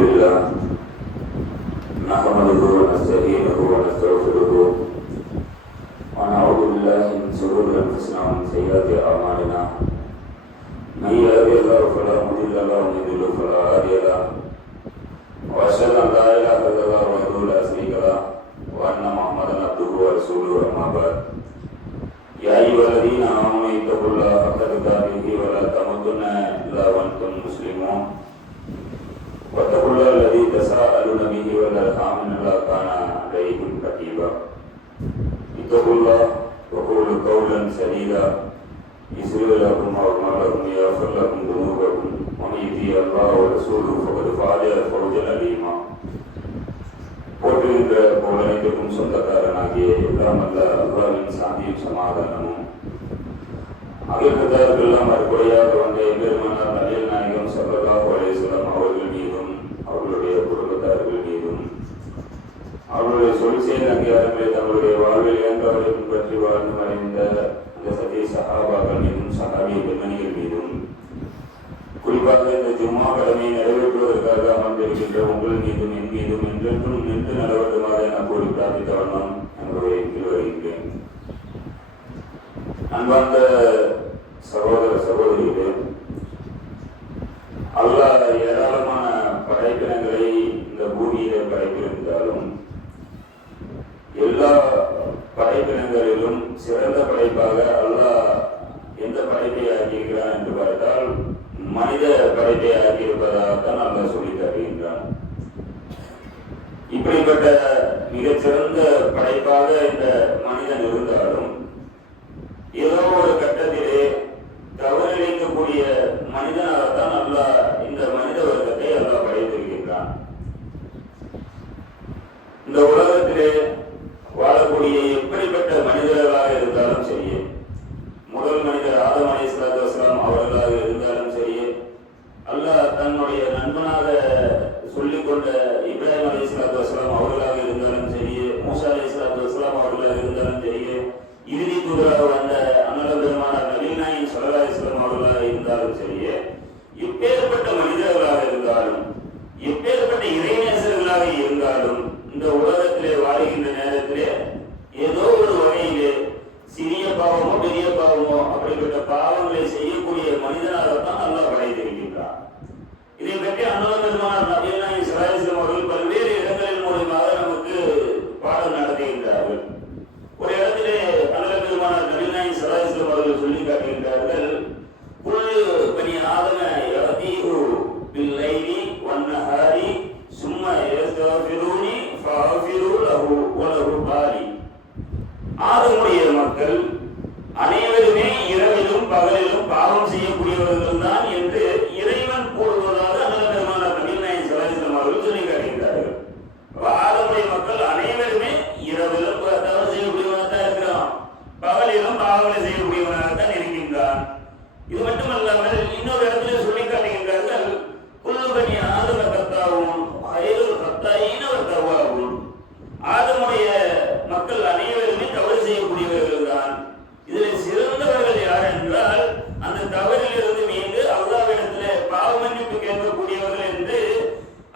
لله نحمده ونستعينه ونستغفره ونعوذ بالله من شرور انفسنا ومن سيئات اعمالنا من يهده الله فلا مضل له ومن يضلل فلا هادي له واشهد ان لا اله الا الله وحده لا شريك له وان محمدا عبده ورسوله اما بعد يا ايها الذين امنوا اتقوا الله حق تقاته ولا تموتن الا وانتم مسلمون واتقوا الله الذي تساءلون به والارحام ان الله كان عليكم رقيبا اتقوا الله وقولوا قولا سديدا يسر لكم اعمالكم ويغفر لكم ذنوبكم ومن يطع الله ورسوله فقد فاز فوزا عظيما போற்றுகின்ற புகழனைக்கும் சொந்தக்காரனாகிய எல்லாம் அல்ல அல்லாஹ்வின் சாந்தியும் சமாதானமும் அகிலத்தாருக்கெல்லாம் அற்புடையாக வந்த எம்பெருமானார் நபிகள் நாயகம் ஸல்லல்லாஹு அலைஹி வஸல்லம் அவர்கள் மீதும் அவர்களுடைய குடும்பத்தார்கள் மீதும் அவர்களுடைய சொல்செயல் அங்கீகாரங்களை தங்களுடைய வாழ்வில் இயங்கவரை பின்பற்றி வாழ்ந்து மறைந்த அந்த சத்திய சஹாபாக்கள் மீதும் சஹாபிய பெண்மணிகள் மீதும் குறிப்பாக இந்த ஜும்மா கடமையை நிறைவேற்றுவதற்காக அமர்ந்திருக்கின்ற உங்கள் மீதும் என் மீதும் என்றென்றும் நின்று நடவட்டுமாக என கூறி பிரார்த்தித்த வண்ணம் என்னுடைய வருகின்றேன். அன்பார்ந்த சகோதர சகோதரிகளே, அல்லாஹ் ஏராளமான படைப்பினங்களை இந்த பூமியிலே படைத்திருந்தாலும் எல்லா படைப்பினங்களிலும் சிறந்த படைப்பாக அல்லாஹ் எந்த படைப்பை ஆக்கியிருக்கிறான் என்று பார்த்தால் மனித படைப்பை ஆக்கியிருப்பதாகத்தான் அல்லாஹ் சொல்லி தருகின்றான். இப்படிப்பட்ட மிகச்சிறந்த படைப்பாக இந்த மனிதன் இருந்தாலும் ஏதோ ஒரு கட்டத்திலே தவறிழைக்கக்கூடிய மனிதனாகத்தான் அல்லாஹ் இந்த மனித வர்க்கத்தை அல்லாஹ் படைத்திருக்கின்றான். இந்த உலகத்திலே வாழக்கூடிய எப்படிப்பட்ட மனிதர்களாக இருந்தாலும் சரி, முதல் மனிதர் ஆதம் அலைஹிஸ்ஸலாத்து வஸ்ஸலாம் அவர்களாக இருந்தாலும் சரி, அல்லாஹ் தன்னுடைய நண்பனாக சொல்லிக்கொண்ட இப்ராஹிம் அலைஹிஸ்ஸலாத்து வஸ்ஸலாம் அவர்களாக இருந்தாலும் சரி, மூசா அலைஹிஸ்ஸலாத்து வஸ்ஸலாம் அவர்களாக இருந்தாலும் சரி, இறுதி தூதராக வந்த அண்ணல் பெருமானார் நபிகள் நாயகம் ஸல்லல்லாஹு அலைஹி வஸல்லம் அவர்களாக இருந்தாலும் சரி, எப்பேற்பட்ட மனிதர்களாக இருந்தாலும் எப்பேற்பட்ட இறைநேசர்களாக இருந்தாலும் இந்த உலகத்திலே வாழ்கின்ற நேரத்திலே ஏதோ ஒரு வகையிலே சிறிய பாவமோ பெரிய பாவமோ அப்படிப்பட்ட பாவங்களை செய்யக்கூடிய மனிதனாகத்தான் அல்லாஹ் படைத்திருக்கின்றார். இதை பற்றி அண்ணல் பெருமானார் நபிகள் நாயகம் ஸல்லல்லாஹு அலைஹி வஸல்லம் அவர்கள் பல்வேறு இடங்களின் மூலமாக நமக்கு பாடம் நடத்துகின்றார்கள். ஒரு இடத்திலே அண்ணல் பெருமானார் நபிகள் நாயகம் ஸல்லல்லாஹு அலைஹி வஸல்லம் அவர்கள் சொல்லி காட்டுகின்றார்கள், குல்லு பனி ஆதம யதீஹு பில் லைலி வன் நஹாரி சும்ம யஸ்தஃபிரூனி ஃபஅஃபிரு லஹு வ லஹு பாலி. ஆதமுடைய மக்கள் அனைவருமே இரவிலும் பகலிலும் பாவம் செய்யக்கூடியவர்கள் தான் என்று இறைவன் கூறுவதாக அண்ணல் பெருமானார் நபிகள் நாயகம் ஸல்லல்லாஹு அலைஹி வஸல்லம் அவர்கள் சொல்லி காட்டுகின்றார்கள். ஆதமுடைய மக்கள் அனைவருமே இரவிலும் தவறு செய்யக்கூடியவனாக தான் இருக்கிறான், பகலிலும் பாவங்களை செய்யக்கூடியவனாக தான் இருக்கின்றான். இது மட்டுமல்லாமல் இன்னொரு இடத்துல சொல்லி காட்டுகின்றார்கள், குல்லு பனி ஆதம கத்தாவும் ஹைருல் கத்தாயின வ தவ்வாபூன். ஆதமுடைய மக்கள் அனைவருமே தவறு செய்யக்கூடியவர்கள் தான். இதில் சிறந்தவர்கள் யார் என்றால் அந்த தவறிலிருந்து மீண்டு அல்லாஹ்விடத்திலே பாவ மன்னிப்பு கேட்கக்கூடியவர்கள் என்று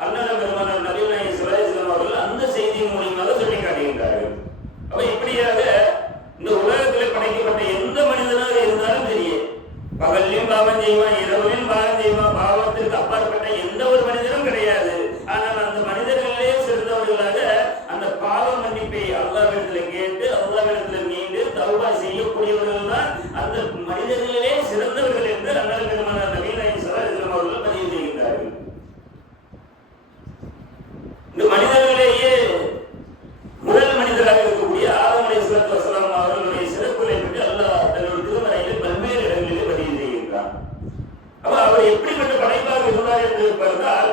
அண்ணல் பெருமானார் நபிகள் நாயகம் ஸல்லல்லாஹு அலைஹி வஸல்லம் அவர்கள் அந்த செய்தியின் மூலமாக சொல்லி காட்டுகின்றார்கள். அப்ப இப்படியாக இந்த உலகத்திலே படைக்கப்பட்ட எந்த மனிதனாக இருந்தாலும் சரி, பகலிலும் பாவம் செய்வான், இரவிலும் பாவம் செய்வான், பாவத்திற்கு அப்பாற்பட்ட எந்த ஒரு மனிதனும் கிடையாது. ஆனால் அந்த மனிதர்களிலே சிறந்தவர்களாக அந்த பாவ மன்னிப்பை அல்லாஹ்விடத்தில் கேட்டு அல்லாஹ்விடத்தில் மீண்டு தௌபா செய்யக்கூடியவர்கள் தான் அந்த மனிதர்களிலே சிறந்தவர்கள் என்று அண்ணல் பெருமானார் நபிகள் நாயகம் ஸல்லல்லாஹு அலைஹி வஸல்லம் அவர்கள் பதிவு செய்கின்றார்கள். இந்த மனிதர்களிலேயே முதல் மனிதராக இருக்கக்கூடிய ஆதம் அலைஹிஸ்ஸலாத்து வஸ்ஸலாம் அவர்களுடைய சிறப்புகளை பற்றி அல்லாஹ் தன்னுடைய திருமறையில் பல்வேறு இடங்களிலே பதிவு செய்கின்றார். அப்ப அவர் எப்படிப்பட்ட படைப்பாக இருந்தார் என்று பார்த்தால்,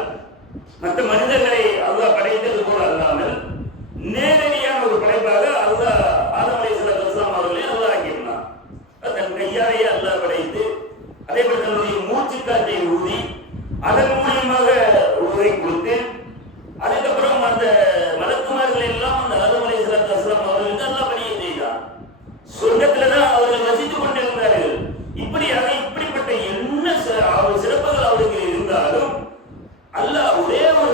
மற்ற மனிதர்களை அல்லாஹ் படைத்தது போல அல்லாமல் நேரடியான ஒரு படைப்பாக அல்லாஹ் ஆதம் அலைஹிஸ்ஸலாத்து வஸ்ஸலாம் அவர்களை அல்லாஹ் ஆக்கினார். தன் கையாலேயே அல்லாஹ் படைத்து அதே போல தன்னுடைய மூச்சு காற்றை ஊதி அதன் மூலமாக உருவை கொடுத்து அதுக்கப்புறம் அந்த மலக்குமார்கள் எல்லாம் அந்த ஆதம் அலைஹிஸ்ஸலாத்து வஸ்ஸலாம் அவர்களுக்கு அல்லாஹ் பணியை செய்தார். சொர்க்கத்தில்தான் அவர்கள் வசித்துக் கொண்டிருந்தார்கள். இப்படியாக இப்படிப்பட்ட என்ன சிறப்புகள் அவருக்கு இருந்தாலும் அல்லாஹ் ஒரே ஒரு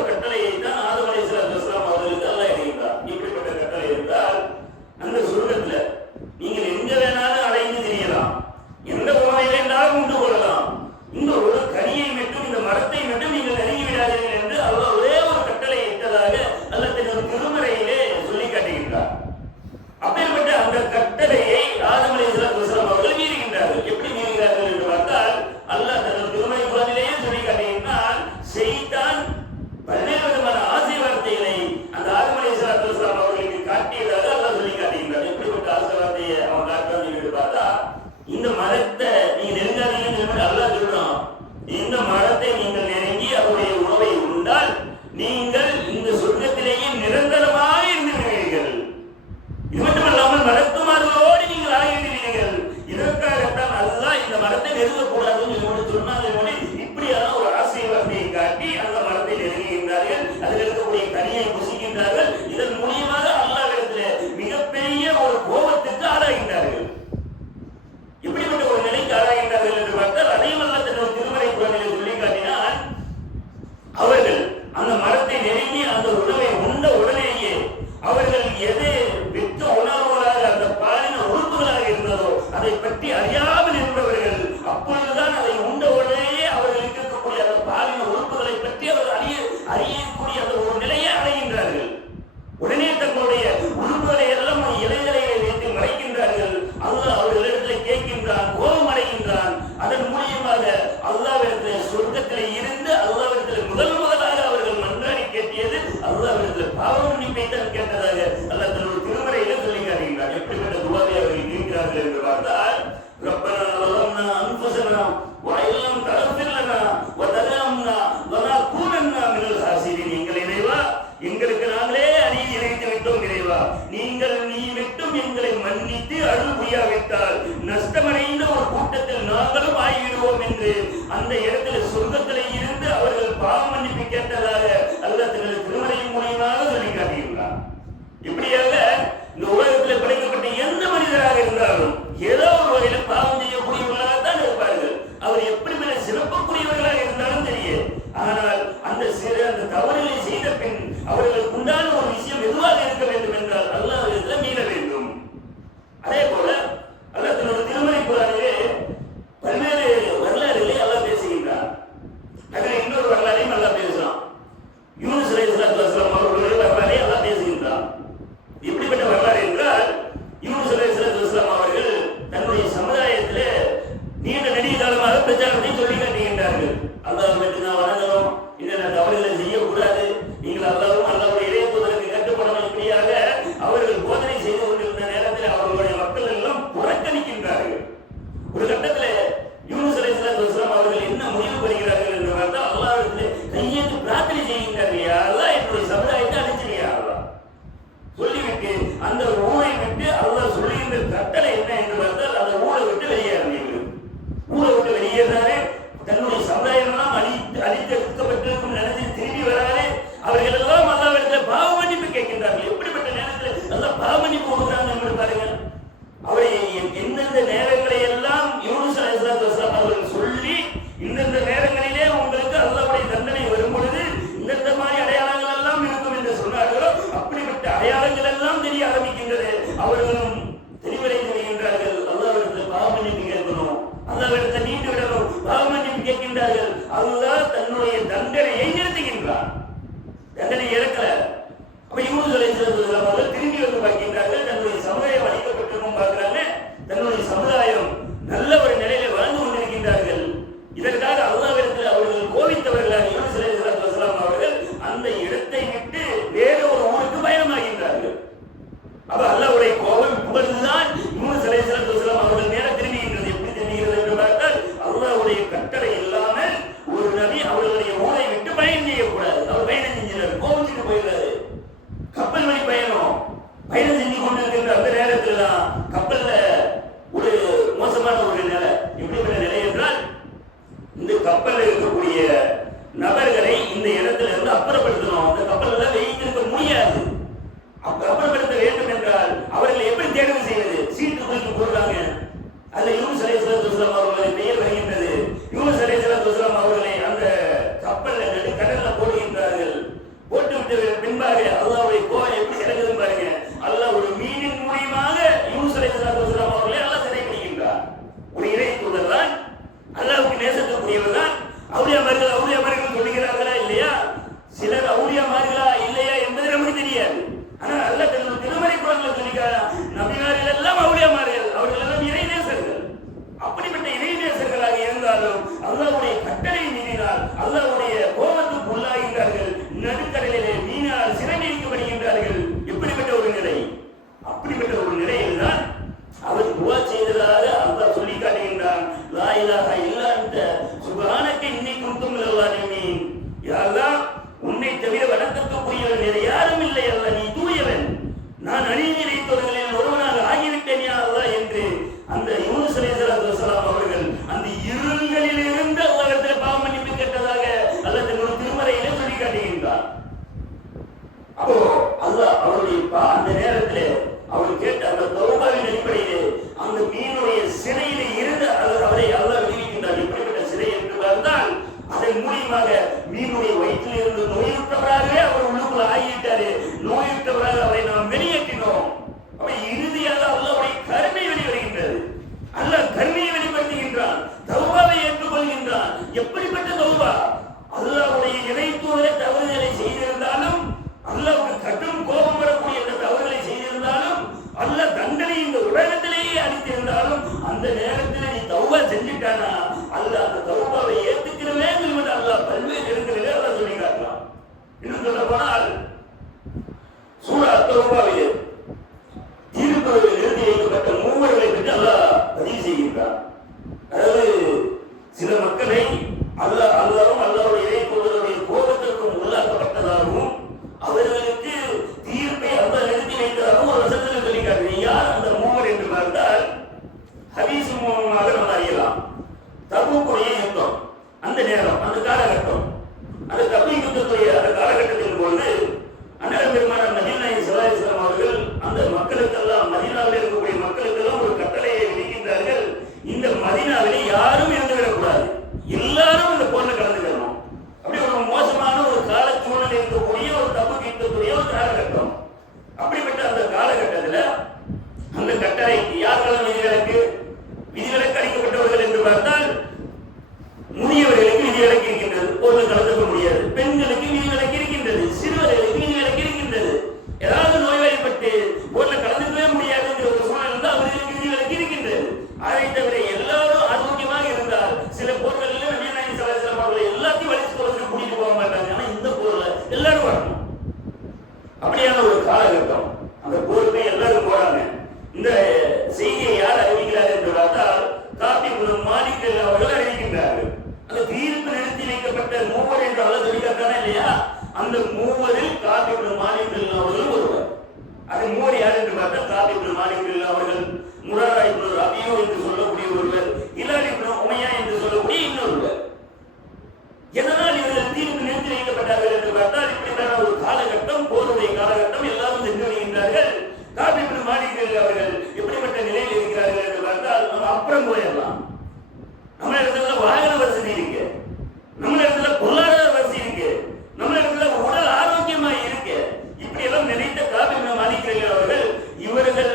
சொர்க்கத்தில் இருந்து அல்லாஹ்விடத்தில் முதலாக அவர்கள் மன்றாடி கேட்டியது அல்லாஹ்விடத்தில் பாவ மன்னிப்பை தான் கேட்டதாக அல்லாஹ் தன்னுடைய திருமறையில சொல்லி காட்டுகிறார். எப்படிப்பட்ட துவாவை அவர்கள் கேட்கிறார்கள் என்று பார்த்தால், ரப்பனா ظلمنا أنفسنا وإن لم تغفر لنا وترحمنا لنكونن من الخاسرين. எங்கள் இறைவா, எங்களுக்கு நாங்களே அநீதி இழைத்து விட்டோம் இறைவா, நீ மட்டும் எங்களை மன்னித்து அருள் புரியாவிட்டால் நஷ்டமடைந்த ஒரு கூட்டத்தில் நாங்களும் ஆகிவிடுவோம் என்று அந்த இடத்தில் சொர்க்கத்திலே இருந்து அவர்கள் பாவ மன்னிப்பு கேட்டதாக அல்லாஹ் தனது திருமறையின் மூலமாக சொல்லி காட்டியுள்ளார். இப்படியாக இந்த உலகத்தில் படைக்கப்பட்ட எந்த மனிதராக இருந்தாலும் ஏதோ ஒரு வகையில பாவம் செய்யக்கூடியவர்களாகத்தான் இருப்பார்கள். அவர் எப்படிப்பட்ட சிறப்புக்குரியவர்களாக இருந்தாலும் தெரியும். ஆனால் அந்த தவறுகளை செய்த பின் அவர்களுக்கு உண்டான ஒரு விஷயம் எதுவாக இருக்க வேண்டும் என்றால் அல்லாஹ்விடத்தில் மீள வேண்டும். அதே போல அல்லாஹ் தன்னுடைய திருமறை குர்ஆனிலே பல்வேறு வரலாறுகளை அல்லாஹ் பேசுகின்றார். அதில் இன்னொரு வரலாறையும் அல்லாஹ் பேசுகிறான். யூனுஸ் அலைஹிஸ்ஸலாத்து வஸ்ஸலாம் அவர்களுடைய வரலாறை அல்லாஹ் பேசுகின்றான். எப்படிப்பட்ட வரலாறு என்றால், யூனுஸ் அலைஹிஸ்ஸலாத்து வஸ்ஸலாம் அவர்கள் தன்னுடைய சமுதாயத்திலே நீண்ட நெடிய காலமாக பிரச்சாரத்தை சொல்லி காட்டுகின்றார்கள். அல்லாஹ் மட்டும் நான் வணங்கணும், இந்த தவறுகளை செய்யக்கூடாது, நீங்கள் அல்லாஹ்வும் அல்லாஹ்வுடைய இறை தூதருக்கு கட்டுப்படணும், இப்படியாக அவர்கள் போதனை செய்து கொண்டிருந்த நேரத்தில் அவர்களுடைய மக்கள் எல்லாம் புறக்கணிக்கின்றார்கள். ஒரு கட்டத்தில் யூனுஸ் அலைஹிஸ்ஸலாத்து வஸ்ஸலாம் அவர்கள் என்ன முடிவு பெறுகிறார்கள் என்று பார்த்தால், அல்லாஹ்விடத்திலே கையேற்று பிரார்த்தனை செய்கின்றார்கள். யா அல்லாஹ், என்னுடைய சமுதாயத்தை அழிச்சிரியா அல்லாஹ் சொல்லிவிட்டு அந்த ஊரை விட்டு அல்லாஹ் சொல்லுகின்ற கட்டளை என்ன என்று பார்த்தால், அந்த ஊரை விட்டு வெளியேறினீர்கள். ஊரை விட்டு வெளியேறாரு, தன்னுடைய சமுதாயம் எல்லாம் அழித்தெடுக்கப்பட்டிருக்கும் நினைச்சு திரும்பி வராரு. அவர்கள் எல்லாம் அல்லாஹ்விடத்தில் பாவ மன்னிப்பு கேட்கின்றார்கள். எப்படிப்பட்ட நேரத்தில் அல்லாஹ் பாவ மன்னிப்பு கொடுக்கிறாங்க என்று பாருங்கள். அவரை எந்தெந்த நேரங்களை எல்லாம் யூனுஸ் அலைஹிஸ்ஸலாத்து வஸ்ஸலாம் அவர்கள் சொல்லி, இந்தந்த நேரங்களிலே உங்களுக்கு அல்லாஹ்வுடைய தண்டனை வரும் பொழுது இந்தந்த மாதிரி அடையாளங்கள் எல்லாம் இருக்கும் என்று சொன்னார்களோ, அப்படிப்பட்ட அடையாளங்கள் எல்லாம் தெரிய ஆரம்பிக்கின்றது. அவர்களும் தெளிவடைந்து வருகின்றார்கள். அல்லாஹ்விடத்தில் பாவ மன்னிப்பு கேட்கணும், அல்லாஹ்விடத்தில் நீண்டு விடணும், பாவ மன்னிப்பு கேட்கின்றார்கள். அல்லாஹ் தன்னுடைய தண்டனையை நிறுத்துகின்றார். தண்டனை இறக்கல. அப்ப யூனுஸ் அலைஹிஸ்ஸலாத்து வஸ்ஸலாம் அவர்கள் திரும்பி வந்து பார்க்கின்றார்கள். தன்னுடைய சமுதாயம் அழிக்கப்பட்டிருக்கும் பார்க்கிறாங்க. தன்னுடைய சமுதாயம் நல்ல ஒரு நிலையில வாழ்ந்து கொண்டிருக்கின்றார்கள். இதற்காக அல்லாஹ்விடத்தில் அவர்கள் கோபித்தவர்களாக யூனுஸ் அலைஹிஸ்ஸலாத்து வஸ்ஸலாம் அவர்கள் அந்த இடத்தை விட்டு வேற ஒரு ஊருக்கு பயணமாகின்றார்கள். அப்ப அல்லாஹ்வுடைய கோபம் புகழ்ந்துதான் யூனுஸ் அலைஹிஸ்ஸலாத்து வஸ்ஸலாம் அவர்கள் நேர திரும்புகின்றது. எப்படி திரும்புகிறது என்று பார்த்தால், அல்லாஹ்வுடைய கட்டளை இல்லாமல் ஒரு நபி அவர்களுடைய ஊரை விட்டு பயணம் செய்யக்கூடாது. அவர் பயணம் செஞ்சினார், கோபிச்சுட்டு போயிடுறாரு. கப்பல் வழி பயணம் செஞ்சு கொண்டிருக்கின்ற அந்த நேரத்தில் தான் கப்பல்ல ஒரு மோசமான ஒரு நிலை. எப்படிப்பட்ட நிலை என்றால், இந்த கப்பல்ல இருக்கக்கூடிய நபர்களை இந்த இடத்துல இருந்து அப்புறப்படுத்தணும். அந்த கப்பல்ல வைத்திருக்க முடியாது. அப்புறப்படுத்த வேண்டும் என்றால் அவர்களை எப்படி தேர்வு செய்வது? சீட்டு குறித்து போடுறாங்க. அதுல யூனுஸ் அலைஹிஸ்ஸலாத்து வஸ்ஸலாம் அவர்களுடைய பெயர் வருகின்றது. யூனுஸ் அலைஹிஸ்ஸலாத்து வஸ்ஸலாம் அவர்களை அந்த கப்பல்ல கடல்ல போடுகின்றார்கள். போட்டுவிட்டு பின்பாக அல்லாஹ்வுடைய கோபம் எப்படி இறங்குது பாருங்க. அல்லாஹ் ஒரு மீனின் மூலமாக யூனுஸ் அலைஹிஸ்ஸலாத்து வஸ்ஸலாம் அவர்களை அல்லாஹ் சிறைப்பிடிக்கின்றார். ஒரு இறை தூதர் தான், அல்லாஹ்வுக்கு நேசத்துக்குரியவர் தான். அவுலியாமார்கள் சொல்லுகிறார்களா இல்லையா? சிலர் அவுலியாமார்களா இல்லையா என்பது நமக்கு தெரியாது. ஆனால் அல்லாஹ் தன்னுடைய திருமறை குர்ஆனில் சொல்லிக்கிறார், நபிமார்கள் எல்லாம் அவுலியாமார்கள், அவர்கள் எல்லாம் இறைநேசர்கள். அப்படிப்பட்ட இறைநேசர்களாக இருந்தாலும் அல்லாஹ்வுடைய கட்டளை மீறினால் அல்லாஹ்வுடைய கோபத்துக்கு உள்ளாகின்றார்கள். நடுக்கடலிலே மீனால் சிறைபிடிக்கப்படுகின்றார்கள். எப்படிப்பட்ட ஒரு நிலை! அப்படிப்பட்ட ஒரு நிலையில் தான் அவர் துஆ செய்ததாக அல்லாஹ் சொல்லி காட்டுகின்றான். லா இலாஹ இல்லா அன்த சுப்ஹானக இன்னி குன்து மினல் ஸாலிமீன். யா அல்லாஹ், உன்னை தவிர வணக்கத்துக்குரியவன் வேறு யாரும் இல்லை. அல்லாஹ், நீ தூயவன், நான் அநீதி இழைத்தவர்களில் ஒருவனாக ஆகிவிட்டேன் யா அல்லாஹ் என்று அந்த யூனுஸ் அலைஹிஸ்ஸலாத்து வஸ்ஸலாம் அவர்கள் அந்த இருள்களில் இருந்து அல்லாஹ்விடத்தில் பாவ மன்னிப்பு கேட்டதாக அல்லாஹ் தன்னுடைய திருமறையிலே சொல்லி காட்டுகின்றார். அப்போ அல்லாஹ் அவருடைய அந்த நேரத்தில் அவர் கேட்ட அந்த தௌபாவின் அடிப்படையிலே அந்த மீனுடைய சிறையிலே இருந்து அவரை அல்லாஹ் விடுவிக்கின்றார். எப்படிப்பட்ட சிறை என்று பார்த்தால், அதன் மூலியமாக மீனுடைய வயிற்றில் இருந்து நோயுற்றவராகவே அவர் உள்ளுக்குள்ள ஆகிவிட்டாரு. நோயுற்றவராக அவரை நாம் வெளியேற்றினோம். அப்ப இறுதியாக அல்லாஹ்வுடைய கருணை வெளிவருகின்றது. அல்லாஹ் கருணையை வெளிப்படுத்துகின்றான், தௌபாவை ஏற்றுக்கொள்கின்றான். எப்படிப்பட்ட தௌபா! அல்லாஹ்வுடைய இறை தூதரை தவறுகளை செய்திருந்தாலும், அல்லாஹ்வுக்கு கடும் கோபம் வரக்கூடிய இந்த தவறுகளை செய்திருந்தாலும், அல்லாஹ் தண்டனை இந்த உலகத்திலேயே அளித்திருந்தாலும், அந்த நேரத்தில் நீ தௌபா செஞ்சுட்டானா அல்லாஹ் அந்த தௌபாவை ஏற்றுக்கிறவே அந்த நேரம், அந்த காலகட்டம், அந்த தபீக் யுத்தத்துடைய அந்த காலகட்டத்தின் பொழுது அண்ணல் பெருமானார் நபிகள் நாயகம் ஸல்லல்லாஹு அலைஹி வஸல்லம் அவர்கள் அந்த மக்களுக்கெல்லாம், மதீனாவில் இருக்கக்கூடிய மக்களுக்கெல்லாம் ஒரு கட்டளையை விதிக்கின்றார்கள். இந்த மதீனாவிலே யாரும் இருந்துவிடக்கூடாது, எல்லாரும் இந்த போர்ல கலந்துக்கணும். அப்படி ஒரு மோசமான ஒரு கால சூழல் இருக்கக்கூடிய ஒரு தபூக் யுத்தத்துடைய ஒரு காலகட்டம். அப்படிப்பட்ட அந்த காலகட்டத்தில் அந்த கட்டளைக்கு யாருக்கெல்லாம் விதிவிலக்கு அளிக்கப்பட்டவர்கள் என்று பார்த்தால், முதியவர்களுக்கு விதிவிலக்கு இருக்கின்றது, போர்ல கலந்துக்க முடியாது. பெண்களுக்கு விதிவிலக்கு இருக்கின்றது, சிறுவர்களுக்கு விதிவிலக்கு இருக்கின்றது. ஏதாவது நோய்வாய்ப்பட்டு போர்ல கலந்துக்கவே முடியாது என்ற ஒரு சூழல் இருந்தால் அவர்களுக்கு விதிவிலக்கு இருக்கின்றது. அதை தவிர எல்லாரும் ஆரோக்கியமாக இருந்தால் சில போர்களில் நபிகள் நாயகம் ஸல்லல்லாஹு அலைஹி வஸல்லம் அவர்கள் எல்லாத்தையும் வலிச்சு போறதுக்கு கூட்டிட்டு போக மாட்டாங்க. ஆனா இந்த போர்ல எல்லாரும் வரணும். அப்படியான ஒரு காலகட்டம். அந்த போருக்கு எல்லாரும் போறாங்க. இந்த செய்தியை யார் அறிவிக்கிறார் என்று பார்த்தால் காபி இப்னு மாலிக் அவர்கள் அறிவிக்கின்றார்கள். அந்த தீர்ப்பு நிறுத்தி வைக்கப்பட்ட மூவர் என்று அல்ல சொல்லியிருக்காங்க இல்லையா, அந்த மூவரில் காபி இப்னு மாலிக் அவர்களும் ஒருவர். அது மூவர் யார் என்று பார்த்தால் காபி இப்னு மாலிக் அவர்கள், முராரா இப்னு ரபியோ என்று சொல்லக்கூடிய ஒருவர், ஹிலால் இப்னு உமையா என்று சொல்லக்கூடிய இன்னொருவர். எதனால் இவர்கள் தீர்ப்பு நிறுத்தி வைக்கப்பட்டார்கள் என்று பார்த்தால், இப்படிப்பட்ட ஒரு காலகட்டம், போருடைய காலகட்டம், எல்லாரும் சென்று வருகின்றார்கள். காபி இப்னு மாலிக் அவர்கள் எப்படிப்பட்ட நிலையில் இருக்கிறார்கள் என்று பார்த்தால், நம்ம அப்புறம் போயிடலாம். நம்ம இடத்துல வாகன வசதி இருக்கு, நம்ம இடத்துல பொருளாதார வசதி இருக்கு, நம்ம இடத்துல உடல் ஆரோக்கியமாக இருக்கு. இப்படி எல்லாம் நினைத்த காபி இப்னு மாலிக் அவர்கள், இவர்கள்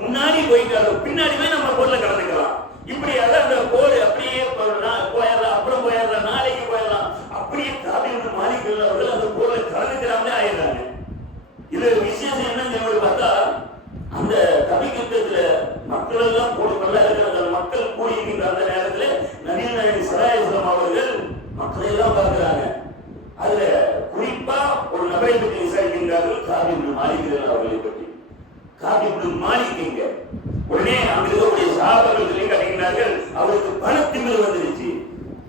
முன்னாடி போயிட்டாலும் பின்னாடி போய் நம்ம போர்ல கலந்துக்கலாம், இப்படியாக அந்த போர் அப்படியே போயிடலாம், அப்புறம் போயிடலாம், நாளைக்கு போயிடலாம், அப்படியே காபி இப்னு மாலிக் அவர்கள் அந்த போர்ல கலந்துக்கிறாமலே ஆயிடுறாங்க. இது விசேஷம் என்னன்னு பார்த்தா, அந்த தபீக் யுத்தத்துல மக்கள் எல்லாம் கூடுதலா இருக்கிற அந்த மக்கள் கூடியிருக்கின்ற அந்த நேரத்தில் நபிகள் நாயகம் ஸல்லல்லாஹு அலைஹி வஸல்லம் அவர்கள் மக்களை எல்லாம் பார்க்கிறாங்க. அதுல குறிப்பா ஒரு நபரை பற்றி விசாரிக்கின்றார்கள், காபி இப்னு மாலிக் அவர்களை பற்றி. காபி இப்னு மாலிக் எங்க? உடனே அங்க இருக்கக்கூடிய சஹாபாக்கள் சொல்லி காட்டுகின்றார்கள், அவருக்கு பணத்திமிர் வந்துருச்சு,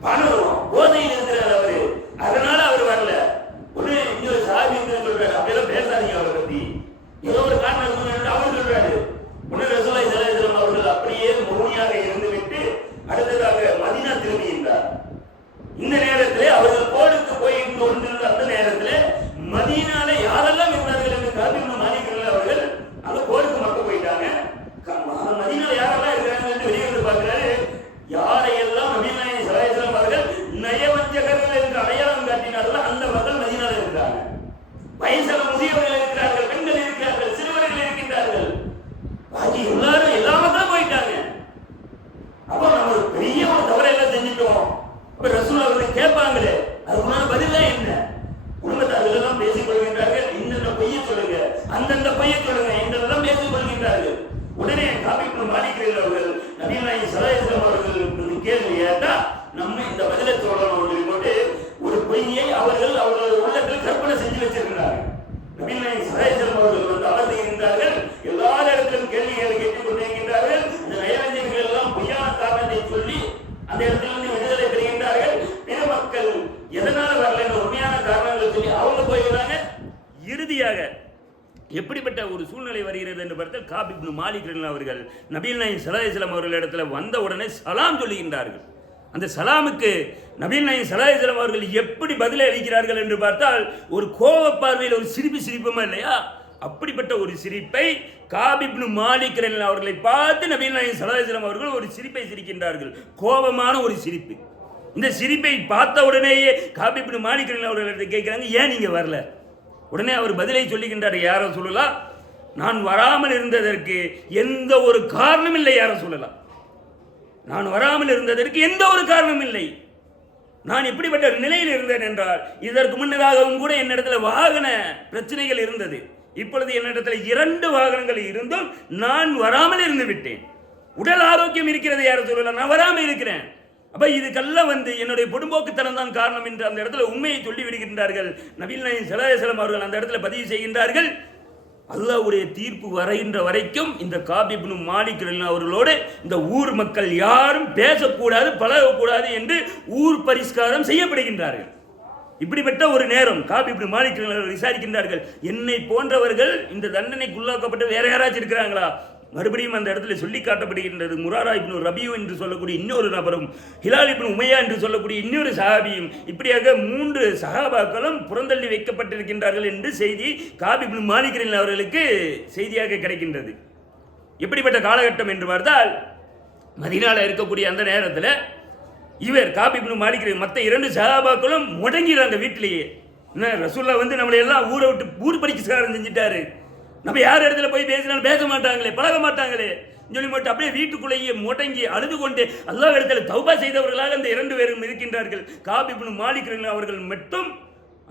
பணம் போதையில் இருக்கிறார் அவரு, அதனால அவர் வரல. உடனே இன்னொரு சஹாபி சொல்றாரு, அப்படியெல்லாம் பேசாதீங்க அவரை பத்தி, ஏதோ ஒரு காரணம் இருக்கு அவர் சொல்றாரு. உடனே ரசூலுல்லாஹி ஸல்லல்லாஹு அலைஹி வஸல்லம் அவர்கள் அப்படியே மௌனியாக இருந்துவிட்டு அடுத்ததாக மதீனா திரும்பினார். இந்த நேரத்திலே அவர்கள் போருக்கு போய் கொண்டிருந்த அந்த நேரத்திலே மதீனால யாரெல்லாம் இருந்தார்கள் என்று காபி இப்னு மாலிக் அவர்கள் அந்த போருக்கு மக்கள் போயிட்டாங்க. மதீனால யாரெல்லாம் இருக்கிறாங்க என்று வெளியே வந்து பார்க்கிறாரு. யாரையெல்லாம் நபிகள் நாயகம் ஸல்லல்லாஹு அலைஹி வஸல்லம் அவர்கள் நயவஞ்சகர்கள் என்று அடையாளம் காட்டினார்கள், அந்த மக்கள் மதீனால இருக்கிறாங்க. வயசுல முதியவர்கள் இருக்கிறார்கள், பெண்கள் இருக்கிறார்கள், சிறுவர்கள் இருக்கின்றார்கள், பாக்கி எல்லாரும் எல்லாமே தான் போயிட்டாங்க. அப்போ நம்ம பெரிய ஒரு தவறையெல்லாம் செஞ்சுட்டோம். அப்ப ரசூல் அவர்கள் கேட்பாங்களே, அதுக்குள்ள பதில் என்ன? குடும்பத்தார்கள் எல்லாம் பேசிக் கொள்கின்றார்கள், இந்த பொய்யை சொல்லுங்க, அந்தந்த பொய்யை சொல்லுங்க என்றெல்லாம் பேசிக் கொள்கின்றார்கள். உடனே காபி இப்னு மாலிக் அவர்கள் நபிகள் நாயகம் ஸல்லல்லாஹு அலைஹி வஸல்லம் அவர்கள் கேள்வி கேட்டா நம்ம இந்த பதிலை சொல்லணும் போட்டு ஒரு பொய்யை அவர்கள் அவர்களோட உள்ளத்தில் கற்பனை செஞ்சு வச்சிருக்கிறார்கள். நபிகள் நாயகம் ஸல்லல்லாஹு அலைஹி வஸல்லம் அவர்கள் வந்து அமர்ந்திருக்கின்றார்கள், எல்லா இடத்திலும் கேள்விகளை கேட்டுக் கொண்டிருக்கின்றார்கள். இந்த நயவஞ்சகர்கள் எல்லாம் பொய்யான காரணத்தை சொல்லி அந்த இடத்திலிருந்து விடுதலை பெறுகின்றார்கள். பிற மக்கள் எதனால வரல உண்மையான காரணங்களை சொல்லி அவங்க போயிடுறாங்க. இறுதியாக எப்படிப்பட்ட ஒரு சூழ்நிலை வருகிறது என்று பார்த்தால், காபி இப்னு மாலிக் அவர்கள் நபிகள் நாயகம் ஸல்லல்லாஹு அலைஹி வஸல்லம் அவர்களிடத்தில் வந்த உடனே சலாம் சொல்லுகின்றார்கள். அந்த சலாமுக்கு நபிகள் நாயகம் ஸல்லல்லாஹு அலைஹி வஸல்லம் அவர்கள் எப்படி பதிலை அளிக்கிறார்கள் என்று பார்த்தால், ஒரு கோப பார்வையில் ஒரு சிரிப்புமா இல்லையா, அப்படிப்பட்ட ஒரு சிரிப்பை காபி இப்னு மாலிக் அவர்களை பார்த்து நபிகள் நாயகம் ஸல்லல்லாஹு அலைஹி வஸல்லம் அவர்கள் ஒரு சிரிப்பை சிரிக்கின்றார்கள், கோபமான ஒரு சிரிப்பு. இந்த சிரிப்பை பார்த்த உடனேயே காபி இப்னு மாலிக் அவர்களிடத்தை கேட்கிறாங்க, ஏன் நீங்க வரல? உடனே அவர் பதிலை சொல்லுகின்றார், யாரோ சொல்லலாம், நான் வராமல் இருந்ததற்கு எந்த ஒரு காரணம் இல்லை, யாரோ சொல்லலாம், நான் வராமல் இருந்ததற்கு எந்த ஒரு காரணம் இல்லை. நான் இப்படிப்பட்ட நிலையில் இருந்தேன் என்றால், இதற்கு முன்னதாகவும் கூட என்னிடத்தில் வாகன பிரச்சனைகள் இருந்தது, இப்பொழுது என்னிடத்தில் 2 வாகனங்கள் இருந்தும் நான் வராமல் இருந்து விட்டேன். உடல் ஆரோக்கியம் இருக்கிறது, யாரும் சொல்லலாம், நான் வராமல் இருக்கிறேன். அப்ப இதுக்கெல்லாம் என்னுடைய பொடும்போக்குத்தனம் தான் காரணம் என்று அந்த இடத்துல உண்மையை சொல்லி விடுகின்றார்கள். நபிகள் நாயகம் ஸல்லல்லாஹு அலைஹி வஸல்லம் அவர்கள் அந்த இடத்துல பதிவு செய்கின்றார்கள், அல்லாஹ்வுடைய தீர்ப்பு வரைகின்ற வரைக்கும் இந்த காபி இப்னு மாலிக் அவர்களோடு இந்த ஊர் மக்கள் யாரும் பேசக்கூடாது, பழகக்கூடாது என்று ஊர் பரிஷ்காரம் செய்யப்படுகின்றார்கள். இப்படிப்பட்ட ஒரு நேரம் காபி இப்னு மாலிக் விசாரிக்கின்றார்கள், என்னை போன்றவர்கள் இந்த தண்டனைக்குள்ளாக்கப்பட்டு வேற யாராச்சும் இருக்கிறாங்களா? மறுபடியும் அந்த இடத்துல சொல்லி காட்டப்படுகின்றது. முராரா இப்னு ரபியூ என்று சொல்லக்கூடிய இன்னொரு நபரும், ஹிலால் இப்னு உமையா என்று சொல்லக்கூடிய இன்னொரு சஹாபியும், இப்படியாக 3 சஹாபாக்களும் புறந்தள்ளி வைக்கப்பட்டிருக்கின்றார்கள் என்று செய்தி காப் இப்னு மாலிக் அவர்களுக்கு செய்தியாக கிடைக்கின்றது. எப்படிப்பட்ட காலகட்டம் என்று பார்த்தால், மதீனால இருக்கக்கூடிய அந்த நேரத்தில் இவர் காப் இப்னு மாலிக் மற்ற 2 சஹாபாக்களும் முடங்கிறாங்க வீட்டிலேயே. ரசூல்லா வந்து நம்மளை எல்லாம் ஊரை விட்டு ஊர் பரிசுக்காரம் செஞ்சுட்டாரு, நம்ம யார் இடத்துல போய் பேசினாலும் பேச மாட்டாங்களே, பழக மாட்டாங்களே சொல்லி மட்டும் அப்படியே வீட்டுக்குள்ளேயே முடங்கி அழுது கொண்டு அல்லாஹ் இடத்துல தௌபா செய்தவர்களாக அந்த 2 பேரும் இருக்கின்றார்கள். காப் இப்னு மாலிக் அவர்கள் மட்டும்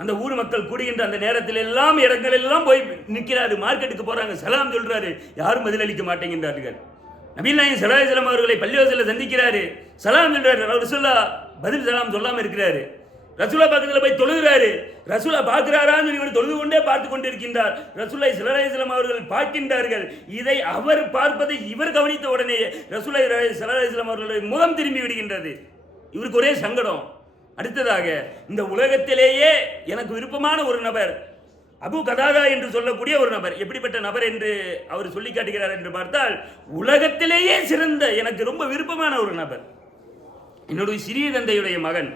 அந்த ஊர் மக்கள் கூடுகின்ற அந்த நேரத்தில் எல்லாம் இடங்கள் எல்லாம் போய் நிற்கிறாரு. மார்க்கெட்டுக்கு போறாங்க, சலாம் சொல்றாரு, யாரும் பதிலளிக்க மாட்டேங்கிறார்கள். நபிகள் நாயகம் ஸல்லல்லாஹு அலைஹி வஸல்லம் அவர்களை பள்ளிவாசல்ல சந்திக்கிறாரு, சலாம் சொல்றாரு, ரசூலுல்லாஹ் பதில் சலாம் சொல்லாம இருக்கிறாரு. ரசூலா பக்கத்தில் போய் தொழுகிறாரு, ரசூலா பார்க்கிறாரான்னு சொல்லி இவர் தொழுது கொண்டே பார்த்து கொண்டிருக்கின்றார். ரசூலுல்லாஹி ஸல்லல்லாஹு அலைஹி வஸல்லம் அவர்கள் பார்க்கின்றார்கள். இதை அவர் பார்ப்பதை இவர் கவனித்த உடனே ரசூலுல்லாஹி ஸல்லல்லாஹு அலைஹி வஸல்லம் அவர்களுடைய முகம் திரும்பி விடுகின்றது. இவருக்கு ஒரே சங்கடம். அடுத்ததாக, இந்த உலகத்திலேயே எனக்கு விருப்பமான ஒரு நபர் அபு கதாதா என்று சொல்லக்கூடிய ஒரு நபர். எப்படிப்பட்ட நபர் என்று அவர் சொல்லி காட்டுகிறார் என்று பார்த்தால், உலகத்திலேயே சிறந்த எனக்கு ரொம்ப விருப்பமான ஒரு நபர், என்னுடைய சிறிய தந்தையுடைய மகன்,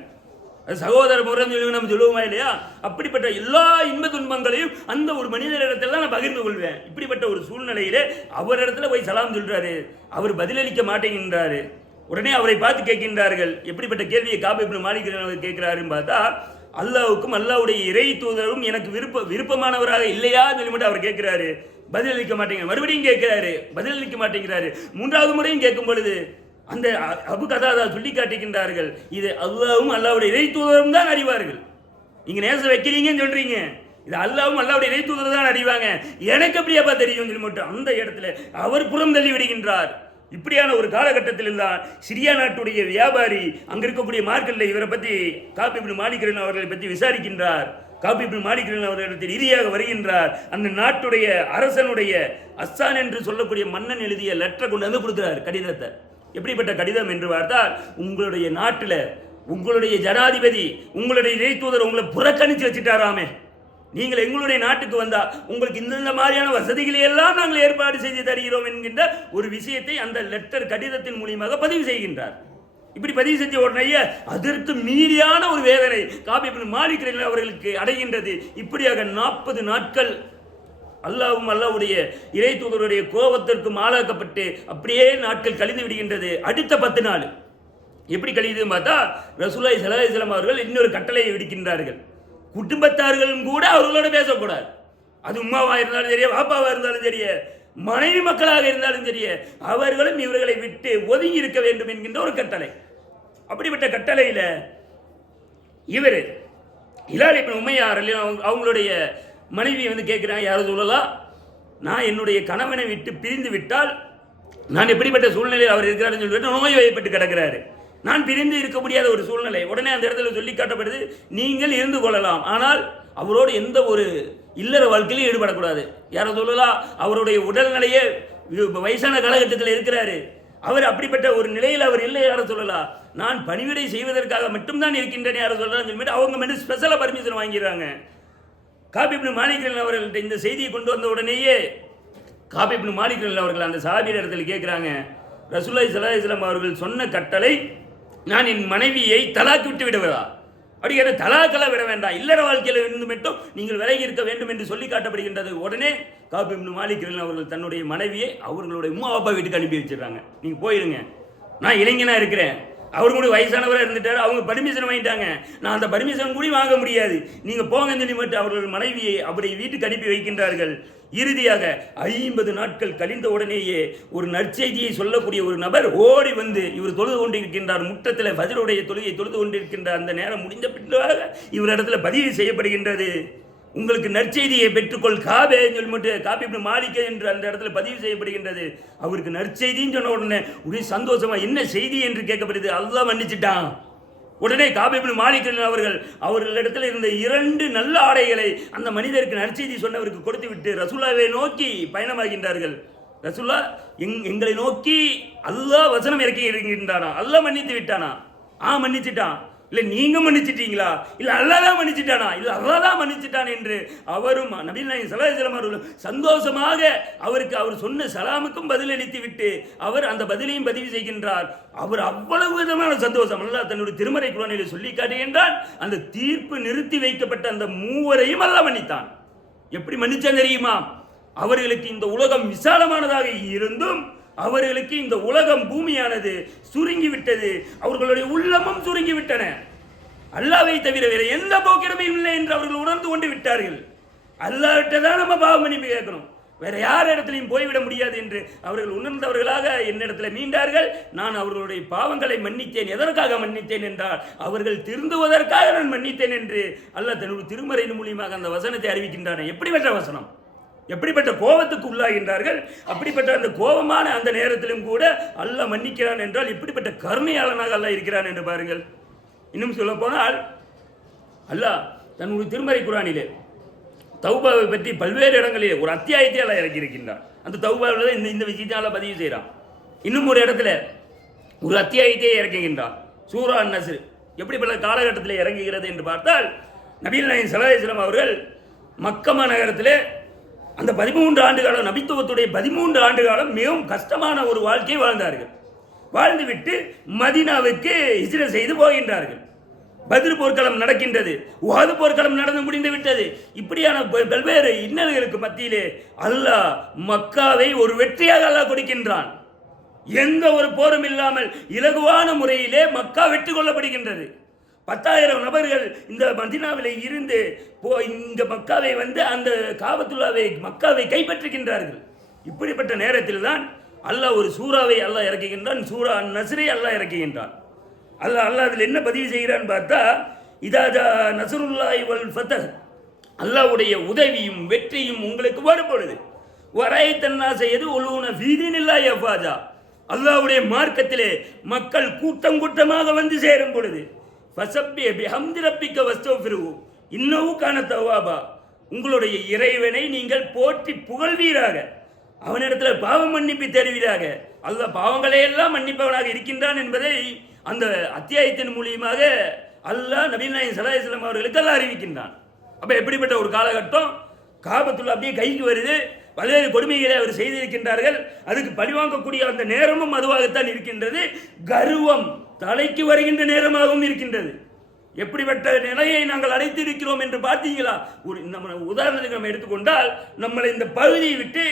சகோதர முறை நம்ம சொல்லுவோமா இல்லையா, அப்படிப்பட்ட எல்லா இன்ப துன்பங்களையும் அந்த ஒரு மனிதரிடத்தில் தான் நான் பகிர்ந்து கொள்வேன். இப்படிப்பட்ட ஒரு சூழ்நிலையிலே அவரிடத்துல போய் சலாம் சொல்றாரு, அவர் பதிலளிக்க மாட்டேங்கின்றாரு. உடனே அவரை பார்த்து கேட்கின்றார்கள். எப்படிப்பட்ட கேள்வியை காப் இப்னு மாலிக் கேட்கிறாருன்னு பார்த்தா, அல்லாஹ்வுக்கும் அல்லாஹ்வுடைய இறை தூதரும் எனக்கு விருப்பமானவராக இல்லையா சொல்லி மட்டும் அவர் கேட்கிறாரு, பதிலளிக்க மாட்டேங்க. மறுபடியும் கேட்கிறாரு, பதிலளிக்க மாட்டேங்கிறாரு. 3வது முறையும் கேட்கும் பொழுது அந்த அபு கதாதா சொல்லி காட்டுகின்றார்கள், இது அல்லாஹ்வும் அல்லாஹ்வுடைய இறை தூதரும் தான் அறிவார்கள். நீங்க நேசம் வைக்கிறீங்கன்னு சொல்றீங்க, இது அல்லாஹ்வும் அல்லாஹ்வுடைய இறை தூதர் தான் அறிவாங்க, எனக்கு அப்படியாப்பா தெரியும் சொல்லி மட்டும் அந்த இடத்துல அவர் புறம் தள்ளி விடுகின்றார். இப்படியான ஒரு காலகட்டத்தில் தான் சிரியா நாட்டுடைய வியாபாரி அங்க இருக்கக்கூடிய மார்க்கெட்டில் இவரை பற்றி காப் இப்னு மாலிக் அவர்களை பற்றி விசாரிக்கின்றார். காப் இப்னு மாலிக் அவர்களிடத்தில் இறுதியாக வருகின்றார். அந்த நாட்டுடைய அரசனுடைய அஸ்ஸான் என்று சொல்லக்கூடிய மன்னன் எழுதிய லெட்டரை கொண்டு வந்து கொடுக்கிறார், கடிதத்தை. எப்படிப்பட்ட கடிதம் என்று பார்த்தால், உங்களுடைய நாட்டில் உங்களுடைய ஜனாதிபதி உங்களுடைய இறை தூதர் உங்களை புறக்கணித்து வச்சுட்டாராமே, நீங்கள் எங்களுடைய நாட்டுக்கு வந்தா உங்களுக்கு இந்த மாதிரியான வசதிகளை எல்லாம் நாங்கள் ஏற்பாடு செய்து தருகிறோம் என்கின்ற ஒரு விஷயத்தை அந்த லெட்டர் கடிதத்தின் மூலியமாக பதிவு செய்கின்றார். இப்படி பதிவு செஞ்ச உடனே அதற்கு மீறியான ஒரு வேதனை காப் இப்னு மாலிக் அவர்களுக்கு அடைகின்றது. இப்படியாக 40 நாட்கள் அல்லாஹ்வும் அல்லாஹ்வுடைய இறை தூதருடைய கோபத்திற்கும் ஆளாக்கப்பட்டு அப்படியே நாட்கள் கழிந்து விடுகின்றது. அடுத்த 10 நாள் எப்படி கழியுதுன்னு பார்த்தா, ரசூலுல்லாஹி ஸல்லல்லாஹு அலைஹி வஸல்லம் அவர்கள் இன்னொரு கட்டளையை விடுக்கின்றார்கள். குடும்பத்தார்களும் கூட அவர்களோட பேசக்கூடாது. அது உம்மாவா இருந்தாலும் சரி, பாப்பாவா இருந்தாலும் சரி, மனைவி மக்களாக இருந்தாலும் சரி, அவர்களும் இவர்களை விட்டு ஒதுங்கி இருக்க வேண்டும் என்கின்ற ஒரு கட்டளை. அப்படிப்பட்ட கட்டளையில இவர் ஹிலால் இப்னு உமையா அவங்களுடைய மனைவி வந்து கேட்கிறாங்க, யாரும் சொல்லலாம், நான் என்னுடைய கணவனை விட்டு பிரிந்து விட்டால் நான் எப்படிப்பட்ட சூழ்நிலையில் அவர் இருக்கிறாருன்னு சொல்லிட்டு நோய் வாய்ப்பட்டு கிடக்கிறாரு, நான் பிரிந்து இருக்க முடியாத ஒரு சூழ்நிலை. உடனே அந்த இடத்துல சொல்லி காட்டப்படுது, நீங்கள் இருந்து கொள்ளலாம், ஆனால் அவரோடு எந்த ஒரு இல்லற வாழ்க்கையிலும் ஈடுபடக்கூடாது. யாரை சொல்லலாம், அவருடைய உடல்நிலையே வயசான காலகட்டத்தில் இருக்கிறாரு, அவர் அப்படிப்பட்ட ஒரு நிலையில் அவர் இல்லை, யாரை சொல்லலாம், நான் பணிவிடை செய்வதற்காக மட்டும்தான் இருக்கின்றேன் யாரை சொல்லலாம்னு சொல்லிட்டு அவங்க மட்டும் ஸ்பெஷலாக பர்மிஷன் வாங்கிடுறாங்க. காப் இப்னு மாலிக் அவர்கள்ட்ட இந்த செய்தியை கொண்டு வந்த உடனேயே காப் இப்னு மாலிக் அவர்கள் அந்த சஹாபியின் இடத்துல கேட்குறாங்க, ரசூலுல்லாஹி ஸல்லல்லாஹு அலைஹி வஸல்லம் அவர்கள் சொன்ன கட்டளை நான் என் மனைவியை தலாக்கு விட்டு விடுவதா, அப்படி என தலாக்கெல்லாம் விட வேண்டாம், இல்லற வாழ்க்கையில் இருந்து மட்டும் நீங்கள் விலகி இருக்க வேண்டும் என்று சொல்லி காட்டப்படுகின்றது. உடனே காப் இப்னு மாலிக் அவர்கள் தன்னுடைய மனைவியை அவர்களுடைய உம்மா அப்பா வீட்டுக்கு அனுப்பி வச்சிடறாங்க. நீங்கள் போயிருங்க, நான் இளைஞனாக இருக்கிறேன், அவர் கூட வயசானவராக இருந்துட்டார், அவங்க பர்மிஷன் வாங்கிட்டாங்க, நான் அந்த பர்மிஷன் கூட வாங்க முடியாது, நீங்கள் போங்கன்னு சொல்லி மட்டும் அவர்கள் மனைவியை அப்படி வீட்டுக்கு அனுப்பி வைக்கின்றார்கள். இறுதியாக 50 நாட்கள் கழிந்த உடனேயே ஒரு நற்செய்தியை சொல்லக்கூடிய ஒரு நபர் ஓடி வந்து இவர் தொழுது கொண்டிருக்கின்றார், முற்றத்தில் ஃபஜ்ருடைய தொழுகையை தொழுது கொண்டிருக்கின்ற அந்த நேரம் முடிந்த பின்பாக இவரிடத்தில் பதிவு செய்யப்படுகின்றது, உங்களுக்கு நற்செய்தியை பெற்றுக்கொள் காபே சொல்லி மட்டும் காப் இப்னு மாலிக் என்று அந்த இடத்துல பதிவு செய்யப்படுகின்றது. அவருக்கு நற்செய்தின்னு சொன்ன உடனே ஒரே சந்தோஷமா, என்ன செய்தி என்று கேட்கப்படுது, அல்லாஹ் மன்னிச்சிட்டான். உடனே காப் இப்னு மாலிக் அவர்களிடத்தில் இருந்த 2 நல்ல ஆடைகளை அந்த மனிதருக்கு நற்செய்தி சொன்னவருக்கு கொடுத்து விட்டு ரசூலுல்லாஹ்வை நோக்கி பயணமாகின்றார்கள். ரசூலுல்லாஹ் எங்களை நோக்கி அல்லாஹ் வசனம் இறக்கி இருக்கின்றானா, அல்லாஹ் மன்னித்து விட்டானா, மன்னிச்சிட்டான். இல்லை நீங்க மன்னிச்சிட்டீங்களா, இல்லை அல்லாஹ் தான் மன்னிச்சிட்டானா, இல்லை அல்லாஹ் தான் மன்னிச்சிட்டான் என்று அவரும் நபிகள் நாயகம் ஸல்லல்லாஹு அலைஹி வஸல்லம் அவர்களும் சந்தோஷமாக அவருக்கு அவர் சொன்ன சலாமுக்கும் பதிலளித்து விட்டு அவர் அந்த பதிலையும் பதிவு செய்கின்றார். அவர் அவ்வளவு விதமான சந்தோஷம் அல்லாஹ் தன்னுடைய திருமறை குர்ஆனிலே சொல்லி காட்டுகின்றான். அந்த தீர்ப்பு நிறுத்தி வைக்கப்பட்ட அந்த மூவரையும் அல்லாஹ் மன்னித்தான். எப்படி மன்னிச்சான் தெரியுமா? அவர்களுக்கு இந்த உலகம் விசாலமானதாக இருந்தும் அவர்களுக்கு இந்த உலகம் பூமியானது சுருங்கி விட்டது, அவர்களுடைய உள்ளமும் சுருங்கி விட்டன. அல்லாஹ்வை தவிர வேற எந்த போக்கிடமே இல்லை என்று அவர்கள் உணர்ந்து கொண்டு விட்டார்கள். அல்லாஹ்விட்ட தான் நம்ம பாவ மன்னிப்பு கேட்கணும், வேற யார் இடத்துலையும் போய்விட முடியாது என்று அவர்கள் உணர்ந்தவர்களாக என்னிடத்தில் மீண்டார்கள். நான் அவர்களுடைய பாவங்களை மன்னித்தேன். எதற்காக மன்னித்தேன் என்றால் அவர்கள் திருந்துவதற்காக நான் மன்னித்தேன் என்று அல்லாஹ் தன்னுடைய திருமறையின் மூலியமாக அந்த வசனத்தை அறிவிக்கின்றான். எப்படிப்பட்ட வசனம், எப்படிப்பட்ட கோபத்துக்கு உள்ளாகின்றார்கள். அப்படிப்பட்ட அந்த கோபமான அந்த நேரத்திலும் கூட அல்லாஹ் மன்னிக்கிறான் என்றால் இப்படிப்பட்ட கருணையாளனாக அல்லாஹ் இருக்கிறான் என்று பாருங்கள். இன்னும் சொல்ல போனால் அல்லாஹ் தன்னுடைய திருமறை குர்ஆனிலே தௌபாவை பற்றி பல்வேறு இடங்களிலே ஒரு அத்தியாயத்தை அல்லாஹ் இறக்கியிருக்கின்றான். அந்த தௌபாவில் தான் இந்த விஷயத்தை அல்லாஹ் பதிவு செய்கிறான். இன்னும் ஒரு இடத்துல ஒரு அத்தியாயத்தை இறக்குகின்றான். சூரா அன்-நஸ்ர் எப்படிப்பட்ட காலகட்டத்தில் இறங்குகிறது என்று பார்த்தால் நபிகள் நாயகம் ஸல்லல்லாஹு அலைஹி வஸல்லம் அவர்கள் மக்கமா நகரத்திலே அந்த 13 ஆண்டு காலம், நபித்துவத்துடைய 13 ஆண்டு காலம் மிகவும் கஷ்டமான ஒரு வாழ்க்கையை வாழ்ந்தார்கள். வாழ்ந்துவிட்டு மதீனாவுக்கு ஹிஜ்ரத் செய்து போகின்றார்கள். பத்ர் போர்க்களம் நடக்கின்றது, உஹது போர்க்களம் நடந்து முடிந்து விட்டது. இப்படியான பல்வேறு இன்னல்களுக்கு மத்தியிலே அல்லாஹ் மக்காவை ஒரு வெற்றியாக அல்லாஹ் கொடுக்கின்றான். எந்த ஒரு போரும் இல்லாமல் இலகுவான முறையிலே மக்கா வெற்றி கொள்ளப்படுகின்றது. 10,000 நபர்கள் இந்த மதீனாவிலே இருந்து இந்த மக்காவை வந்து அந்த காபத்துல்லாவை மக்காவை கைப்பற்றுகின்றார்கள். இப்படிப்பட்ட நேரத்தில் தான் அல்லாஹ் ஒரு சூறாவை அல்லாஹ் இறக்குகின்றான். சூரா அன்-நஸ்ரை அல்லாஹ் இறக்குகின்றான். அல்லாஹ் அதில் என்ன பதிவு செய்கிறான்னு பார்த்தா, இதா ஜா நஸ்ருல்லாஹி வல் ஃபத்ஹ், அல்லாஹ்வுடைய உதவியும் வெற்றியும் உங்களுக்கு வரும் பொழுது, வரைத்தன்னாஸ யதுலூன ஃபீ தீனில்லாஹி அஃவாஜா, அல்லாஹ்வுடைய மார்க்கத்திலே மக்கள் கூட்டம் கூட்டமாக வந்து சேரும் பொழுது, ஃபஸப்பி பிஹம்தி ரப்பிக்க வஸ்தக்ஃபிருஹு இன்னஹு கான தவ்வாபா, உங்களுடைய இறைவனை நீங்கள் போற்றி புகழ்வீராக, அவனிடத்தில் பாவ மன்னிப்பு தருவீராக. அல்லாஹ் பாவங்களை எல்லாம் மன்னிப்பவனாக இருக்கின்றான் என்பதை அந்த அத்தியாயத்தின் மூலியமாக அல்லாஹ் நபிகள் நாயகம் ஸல்லல்லாஹு அலைஹி வஸல்லம் அவர்களுக்கு அல்லாஹ் அறிவிக்கின்றான். அப்போ எப்படிப்பட்ட ஒரு காலகட்டம், காபத்துல்லா அப்படியே கைக்கு வருது, பல்வேறு கொடுமைகளை அவர் செய்திருக்கின்றார்கள். அதுக்கு பழிவாங்கக்கூடிய அந்த நேரமும் அதுவாகத்தான் இருக்கின்றது. கர்வம் தலைக்கு வருகின்ற நேரமாகவும் இருக்கின்றது. எப்படிப்பட்ட நிலையை நாங்கள் அடைத்திருக்கிறோம் என்று பார்த்தீங்களா? ஒரு நம்ம உதாரணத்துக்கு நம்ம எடுத்துக்கொண்டால், நம்மளை இந்த பகுதியை விட்டு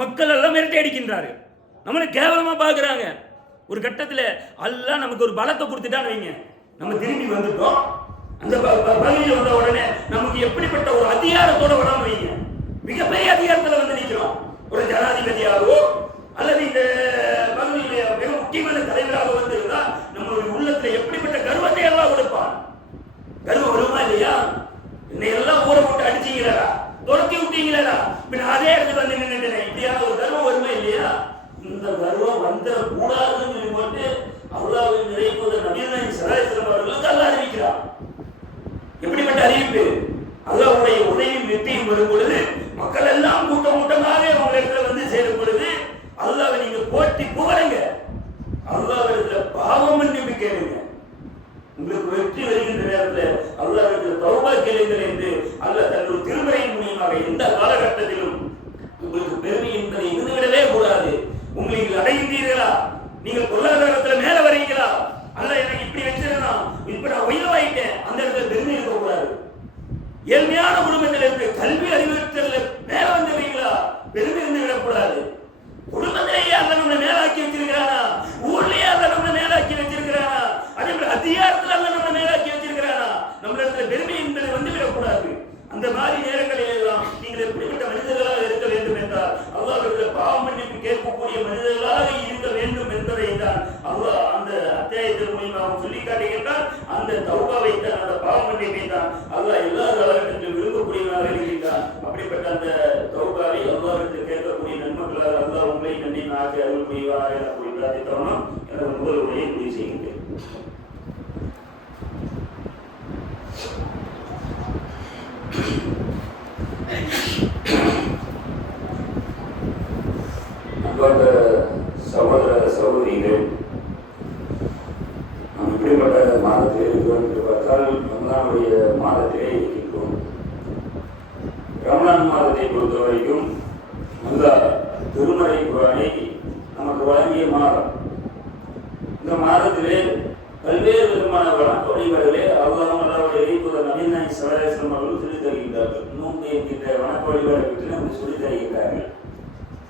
மக்கள் எல்லாம் மிரட்டி அடிக்கின்றார்கள், நம்மளை கேவலமாக பார்க்குறாங்க. ஒரு கட்டத்தில் அல்லாஹ் நமக்கு ஒரு பலத்தை கொடுத்துட்டான்னு வைங்க, நம்ம திரும்பி வந்துட்டோம். அந்த பகுதியில் வந்த உடனே நமக்கு எப்படிப்பட்ட ஒரு அதிகாரத்தோட வராமல் வைங்க, மிகப்பெரிய அதிகாரத்தில் வந்து நிற்கிறோம். ஒரு ஜனாதிபதியாகவோ அல்லது இந்த பகுதியிலே மிக முக்கியமான தலைவராக வந்து இருந்தால் நம்மளுடைய உள்ளத்தில் எப்படிப்பட்ட கர்வத்தை எல்லாம் கொடுப்பான். கர்வம் வருமா இல்லையா? எல்லாம் ஊரை போட்டு அடிச்சீங்களா, துரத்தி விட்டீங்களா, பின்ன அதே இடத்துல வந்து நின்றுட்டேன், இப்படியான ஒரு கர்வம் வருமா இல்லையா? இந்த கர்வம் வந்துடக்கூடாதுன்னு போட்டு அல்லாஹ்வை நிறைவேற்றுவதை நபிகள் நாயகம் ஸல்லல்லாஹு அலைஹி வஸல்லம் அவர்களுக்கு அல்லாஹ் அறிவிக்கிறார். எப்படிப்பட்ட அறிவிப்பு! அல்லாஹ்வுடைய உதவியும் வெற்றியும் வரும் பொழுது மக்கள் எல்லாம் கூட்டம் கூட்டமாக உங்களிடத்துல வந்து சேரும் பொழுது அல்லாஹ்வை நீங்க போற்றி புகழுங்க, அல்லாஹ்விடத்துல பாவ மன்னிப்பு கேளுங்க. உங்களுக்கு வெற்றி வருகின்ற நேரத்தில் அல்லாஹ்விடத்தில் தௌபா கேளுங்கள் என்று அல்லாஹ் தன்னுடைய திருமறையின் மூலியமாக எந்த காலகட்டத்திலும் உங்களுக்கு பெருமை என்பதை இருந்துவிடவே கூடாது. உங்களுக்கு அடைந்தீர்களா, நீங்கள் பொருளாதாரத்தில் மேல வரீங்களா, அல்லாஹ் எனக்கு இப்படி வச்சிருந்தான், இப்ப நான் உயர்வாயிட்டேன், அந்த இடத்துல பெருமை இருக்கக்கூடாது. ஏழ்மையான குடும்பத்தில் இருந்து கல்வி அறிவுறுத்தல மேல வந்துடுறீங்களா, பெருமை இருந்து விடக்கூடாது. குடும்பத்திலேயே அல்ல நம்மளை மேலாக்கி வச்சிருக்கிறானா, ஊர்லயே அல்ல நம்மளை மேலாக்கி வச்சிருக்கிறானா, அதே மாதிரி அதிகாரத்தில் அல்ல நம்மளை மேலாக்கி வச்சிருக்கிறானா, நம்மளிடத்துல பெருமை என்பதை வந்து விடக்கூடாது. அந்த மாதிரி நேரங்களில் எல்லாம் நீங்கள் எப்படிப்பட்ட மனிதர்களாக இருக்க வேண்டும் என்றால் அல்லாஹ்விடத்தில் பாவ மன்னிப்பு கேட்கக்கூடிய மனிதர்களாக இருக்க வேண்டும் என்பதை தான் அல்லாஹ் அந்த அத்தியாயத்தின் மூலமாக சொல்லி காட்டுகின்றான். அந்த தௌபாவை தான், அந்த பாவ மன்னிப்பை தான் அல்லாஹ் எல்லா காலகட்டத்திலும் விரும்பக்கூடியவராக இருக்கின்றான். அப்படிப்பட்ட அந்த தௌபாவை அல்லாஹ்விடத்தில் கேட்கக்கூடிய நன்மக்களாக அல்லாஹ் உங்களை நன்றி நாட்டு அருள் புரிவாராக என கூறி பிரார்த்தித்தவனும் எனது முதல் உரையை முடிவு செய்கின்றேன். அன்பார்ந்த சகோதர சகோதரிகள், நாம் இப்படிப்பட்ட மாதத்தில் இருக்கிறோம் என்று மாதத்திலே இருக்கின்றோம். ரமலான் மாதத்தை பொறுத்த வரைக்கும் அல்லாஹ் திருமறை குர்ஆனை நமக்கு வழங்கிய மாதம். இந்த மாதத்திலே பல்வேறு விதமான வணக்க வழிபாடுகளை அல்லாஹ்வுடைய இறைத்தூதர் நபிகள் நாயகம் ஸல்லல்லாஹு அலைஹி வஸல்லம் அவர்கள் சொல்லித் தருகின்றார்கள். நோன்பு என்கின்ற வணக்க வழிபாடை பற்றி நமக்கு சொல்லித் தருகின்றார்கள்.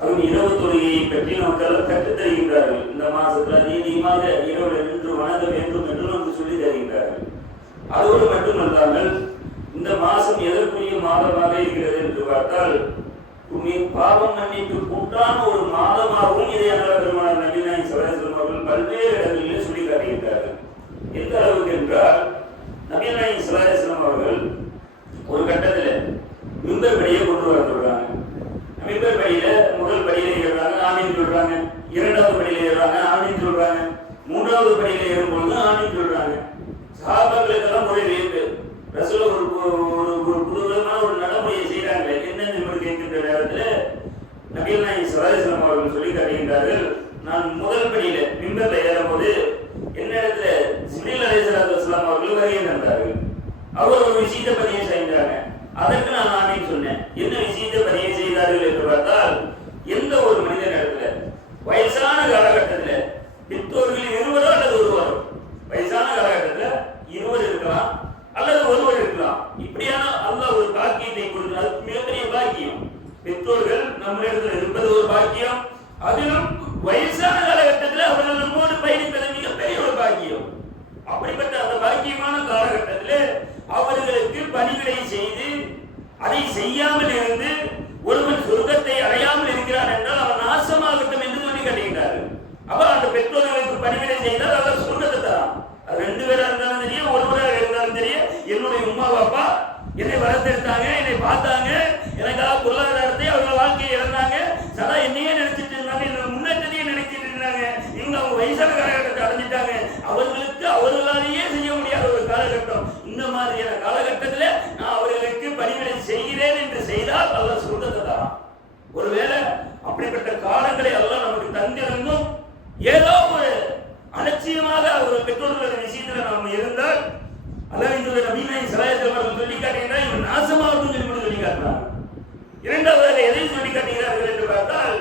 அதுவும் இரவு தொழுகையை பற்றி நமக்கெல்லாம் கற்றுத் தருகின்றார்கள். இந்த மாதத்தில் நீதியமாக இரவில் நின்று வணங்க வேண்டும் என்று நமக்கு சொல்லித் தருகின்றார்கள். அதோடு மட்டுமல்லாமல் இந்த மாதம் எதற்குரிய மாதமாக இருக்கிறது என்று பார்த்தால் பாவம் மன்னிப்பு கூட்டான ஒரு மாதமாகவும் இதை பெருமானார் நபிகள் நாயகம் ஸல்லல்லாஹு அலைஹி வஸல்லம் அவர்கள் பல்வேறு இடங்களிலே சொல்லி காட்டுகின்றார்கள். எந்த அளவுக்கு என்றால் நபிகள் நாயகம் ஸல்லல்லாஹு அலைஹி வஸல்லம் அவர்கள் ஒரு கட்டத்தில் மிம்பர் படியை கொண்டு வர சொல்றாங்க. மிம்பர் படியில முதல் படியில ஏறுறாங்க, ஆமீன் சொல்றாங்க. இரண்டாவது படியில ஏறுறாங்க, ஆமீன் சொல்றாங்க. மூன்றாவது படியில ஏறும்பொழுது ஆமீன் சொல்றாங்க. சஹாபாக்களுக்கெல்லாம் ஒரே வியப்பு. ரசூல் ஒரு புதுவிதமான ஒரு நடைமுறையை செய்யறாங்க. என்னன்னு இவர் கேட்கின்ற நேரத்தில் நபிகள் நாயகம் ஸல்லல்லாஹு அலைஹி வஸல்லம் அவர்கள் சொல்லி காட்டுகின்றார்கள். நான் முதல் படியில மிம்பர்ல ஏறும்போது என்ன இடத்துல ஜிப்ரீல் அலைஹிஸ்ஸலாத்து வஸலாம் அவர்கள் வருகை தந்தார்கள். அவர் ஒரு விஷயத்தை பதிவு செய்தாங்க. அதற்கு நான் ஆமீன் சொன்னேன். என்ன விஷயத்தை பதிவு செய்தார்கள் என்று பார்த்தால், எந்த ஒரு மனித இடத்துல வயசான காலகட்டத்தில் பெற்றோர்கள் இருவரோ அல்லது ஒருவரோ, வயசான காலகட்டத்தில் இருவர் இருக்கலாம் அல்லது ஒருவர் இருக்கலாம். இப்படியான அல்லாஹ் ஒரு பாக்கியத்தை கொடுத்தால் மிகப்பெரிய பாக்கியம். பெற்றோர்கள் நம்மளிடத்தில் இருப்பது ஒரு பாக்கியம். அதிலும் வயசான காலகட்டத்தில் அவர்கள் நம்மோடு பயணிப்பது மிகப்பெரிய ஒரு பாக்கியம். அப்படிப்பட்ட அந்த பாக்கியமான காலகட்டத்தில் அவர்களுக்கு பணிகளை செய்து அதை செய்யாமல் இருந்து ஒருவன் சொர்க்கத்தை அடையாமல் இருக்கிறான் என்றால் அவன் நாசமாகட்டும் என்று சொல்லி காட்டுகின்றார்கள். அப்ப அந்த பெற்றோர்களுக்கு பணிவிடை செய்தால் அவர் சொர்க்கத்தை தரான். அது ரெண்டு பேரா இருந்தாலும் தெரியும், ஒருவராக இருந்தாலும் தெரியும். என்னுடைய உமா பாப்பா என்னை வளர்த்தெடுத்தாங்க, என்னை பார்த்தாங்க, எனக்காக பொருளாதாரத்தை அவங்க வாழ்க்கையை இழந்தாங்க, சதா என்னையே நினைச்சிட்டு இருந்தாங்க, என்னோட முன்னேற்றத்தையே நினைச்சிட்டு இருந்தாங்க. இவங்க அவங்க வயசான காலகட்டத்தை அடைஞ்சிட்டாங்க. அவர்களுக்கு அவர்களாலேயே செய்ய முடியாத ஒரு காலகட்டம். இந்த மாதிரியான காலகட்டத்தில் நான் அவர்களுக்கு பணிவிடை செய்கிறேன் என்று செய்தால் அல்லாஹ் சொர்க்கத்தை தரான். ஒருவேளை அப்படிப்பட்ட காலங்களை அல்லாஹ் நமக்கு தந்திருந்தும் ஏதோ ஒரு அலட்சியமாக அவர் பெற்றோர்கள் விஷயத்தில் நாம் இருந்தால் அல்லாஹ்வின் தூதர் நபிகள் நாயகம் ஸல்லல்லாஹு அலைஹி வஸல்லம் சொல்லி காட்டுகிறார், இவன் நாசமாகட்டும் என்று சொல்லி காட்டுறார். இரண்டாவதாக எதை சொல்லி காட்டுகிறார்கள் என்று பார்த்தால்,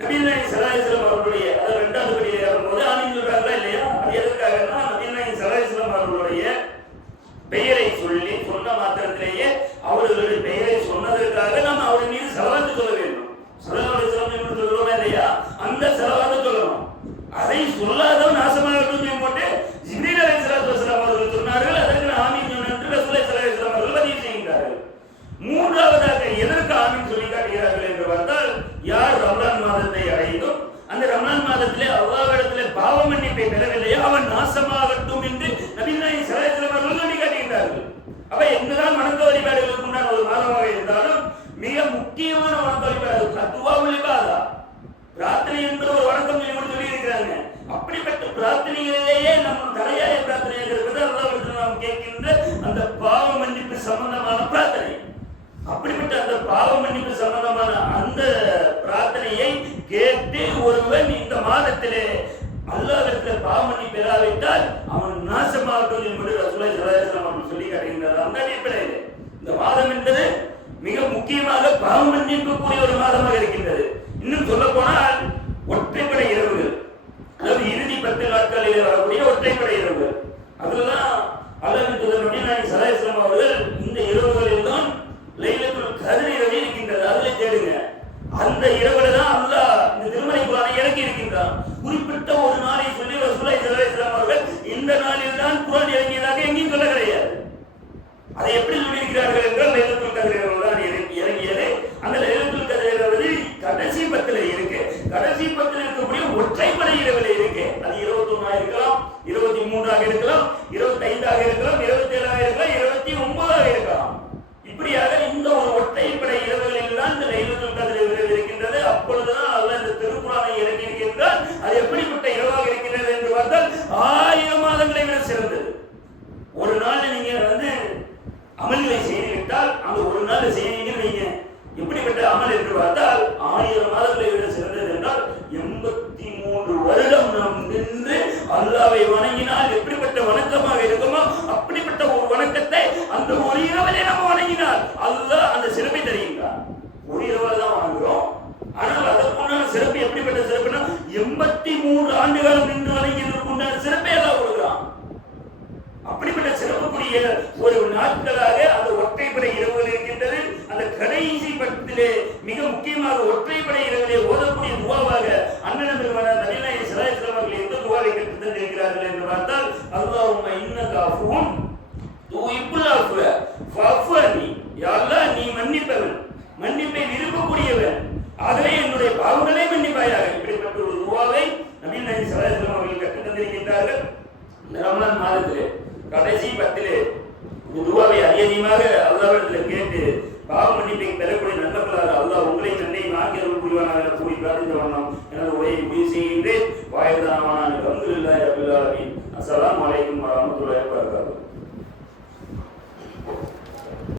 நபிகள் நாயகம் ஸல்லல்லாஹு அலைஹி வஸல்லம் அவர்களுடைய இரண்டாவது படியில் ஏறும்போது ஆமீன் சொல்றாங்களா இல்லையா? அது எதற்காகனா நபிகள் நாயகம் ஸல்லல்லாஹு அலைஹி வஸல்லம் அவர்களுடைய பெயரை சொல்லி சொன்ன மாத்திரத்திலேயே அவர்களுடைய பெயரை சொன்னதற்காக நாம் அவர்கள் மீது ஸலவாத் சொல்ல வேண்டும். ஸல்லல்லாஹு அலைஹி வஸல்லம் என்று சொல்றோமே இல்லையா? அந்த ஸலவாத் சொல்லணும். அதை சொல்லாதவன் நாசமாகட்டும் போட்டு ஜிப்ரீல் அலைஹிஸ்ஸலாத்து வஸலாம் அவர்கள் சொன்னார்கள். அதற்கு ஆமீன் என்று ரசூலுல்லாஹி ஸல்லல்லாஹு அலைஹி வஸல்லம் அவர்கள் பதிவு செய்கிறார்கள். மூன்றாவதாக எதற்கு ஆமீன் சொல்லி காட்டுகிறார்கள் என்று பார்த்தால், யார் ரமலான் மாதத்தை அடைந்தும் அந்த ரமலான் மாதத்திலே அல்லாஹ்விடத்திலே பாவ மன்னிப்பை பெறவில்லையோ அவன் நாசமாகட்டும் என்று நபிகள் நாயகம் ஸல்லல்லாஹு அலைஹி வஸல்லம் அவர்கள் சொல்லி காட்டுகிறார்கள். அப்ப என்னதான் வணக்க வழிபாடுகளுக்கு உண்டான ஒரு மாதமாக இருந்தாலும் மிக முக்கியமான வணக்க வழிபாடு தத்துவாவுல் இபாதா, பிரார்த்தனை என்பது ஒரு வணக்கம் சொல்லி இருக்கிறாங்க. அப்படிப்பட்ட பிரார்த்தனைகளிலேயே நம்ம தலையாய பிரார்த்தனையாக இருக்கிறது அல்லாஹ்விடத்தில் நாம் கேட்கின்ற அந்த பாவ மன்னிப்பு சம்பந்தமான பிரார்த்தனை. அப்படிப்பட்ட அந்த பாவ மன்னிப்பு சம்பந்தமான அந்த பிரார்த்தனையை கேட்டு ஒருவன் இந்த மாதத்திலே அல்லாஹ்விடத்தில் பாவ மன்னிப்பு பெறாவிட்டால் அவன் நாசமாகட்டும் என்று ரசூலுல்லாஹி ஸல்லல்லாஹு அலைஹி வஸல்லம் அவர்கள் சொல்லி காட்டுகின்றார். அந்த அடிப்படையில் இந்த மாதம் என்பது மிக முக்கியமாக பாவ மன்னிப்பு கூடிய ஒரு மாதமாக இருக்கின்றது. இன்னும் சொல்ல போனால் ஒற்றைப்படை இரவுகள், அதாவது இறுதி 10 நாட்களில் வரக்கூடிய ஒற்றைப்படை இரவுகள், அதுதான் அல்லாஹ்வின் தூதர் நபிகள் நாயகம் ஸல்லல்லாஹு அலைஹி வஸல்லம் அவர்கள் இந்த இரவுகளில் தான் லைலத்துல் கத்ர் இரவு இருக்கின்றது, அதிலே தேடுங்க. அந்த இரவுல தான் அல்லாஹ் இந்த திருமறை குர்ஆனை இறக்கி இருக்கின்றான். குறிப்பிட்ட ஒரு நாளை சொல்லி ரசூலுல்லாஹி ஸல்லல்லாஹு அலைஹி வஸல்லம் அவர்கள் இந்த நாளில் தான் குர்ஆன் இறங்கியதாக எங்கேயும் சொல்ல கிடையாது. அதை எப்படி சொல்லியிருக்கிறார்கள் என்றால் லைலத்துல் கத்ர் இரவு தான் இறங்கியது. அந்த லைலத்துல் கத்ர் இரவு கடைசி 10 இருக்கு. கடைசி 10 இருக்கக்கூடிய ஒற்றைப்படை இரவுல இருக்கு. அது 21 இருக்கலாம், 23 இருக்கலாம், 25 இருக்கலாம், 27 இருக்கலாம், 29 இருக்கலாம். இப்படியாக இந்த ஒரு ஒற்றைப்படை இரவுகளில் தான் இந்த லைலத்துல் கத்ர் இரவு இருக்கின்றது. அப்பொழுதுதான் அல்லாஹ் இந்த திருக்குர்ஆனை இறக்கி இருக்கின்றார். அது எப்படிப்பட்ட இரவாக இருக்கிறது என்று பார்த்தால் 1000 மாதங்களை விட சிறந்தது. ஒரு நாள் நீங்க அமல்களை செய்துவிட்டால் அந்த ஒரு நாள் செய்வீங்கன்னு வைங்க, எப்படிப்பட்ட அமல் என்று பார்த்தால் 1000 மாதங்களை விட சிறந்தது என்றால் 83 வருடம் நாம் நின்று அல்லாஹ்வை வணங்கினால் எப்படிப்பட்ட வணக்கமாக இருக்குமோ அப்படிப்பட்ட ஒரு வணக்கத்தை அந்த ஒரு இரவிலே நம்ம வணங்கினால் அல்லாஹ் அந்த சிறப்பை தருகின்றான். ஒரு இரவில் தான் வணங்குறோம். ஆனால் அதற்குண்டான சிறப்பு எப்படிப்பட்ட சிறப்புனா 83 ஆண்டுகாலம் நின்று வணங்கியதற்கு உண்டான சிறப்பை எல்லாம் கொடுக்குறான். அப்படிப்பட்ட சிறப்புக்குரிய ஒரு நாட்களாக அந்த ஒற்றைப்படை இரவுகள் இருக்கின்றது. அந்த கடைசி பட்டத்திலே மிக முக்கியமாக ஒற்றைப்படை இரவிலே ஓதக்கூடிய துவாவாக அண்ணன் பெருமானார் நபிகள் நாயகம் ஸல்லல்லாஹு அலைஹி வஸல்லம் அவர்கள் எந்த துவாவை கற்றுத் தந்திருக்கிறார்கள் என்று பார்த்தால், அல்லாஹும்ம இன்னக அஃபுவுன் துஹிப்புல் அஃவ ஃபஅஃபு அன்னி. யா அல்லாஹ், நீ மன்னிப்பவன், மன்னிப்பை விரும்பக்கூடியவன், ஆகவே என்னுடைய பாவங்களை மன்னிப்பாயாக. இப்படிப்பட்ட ஒரு துவாவை நபிகள் நாயகம் ஸல்லல்லாஹு அலைஹி வஸல்லம் அவர்கள் கற்றுத் தந்திருக்கின்றார்கள். இந்த ரமலான் மாதத்திலே கடைசி பத்திலே இந்த துவாவை அதிகமாக அல்லாஹ்விடத்தில் கேட்டு பாவ மன்னிப்பை பெறக்கூடிய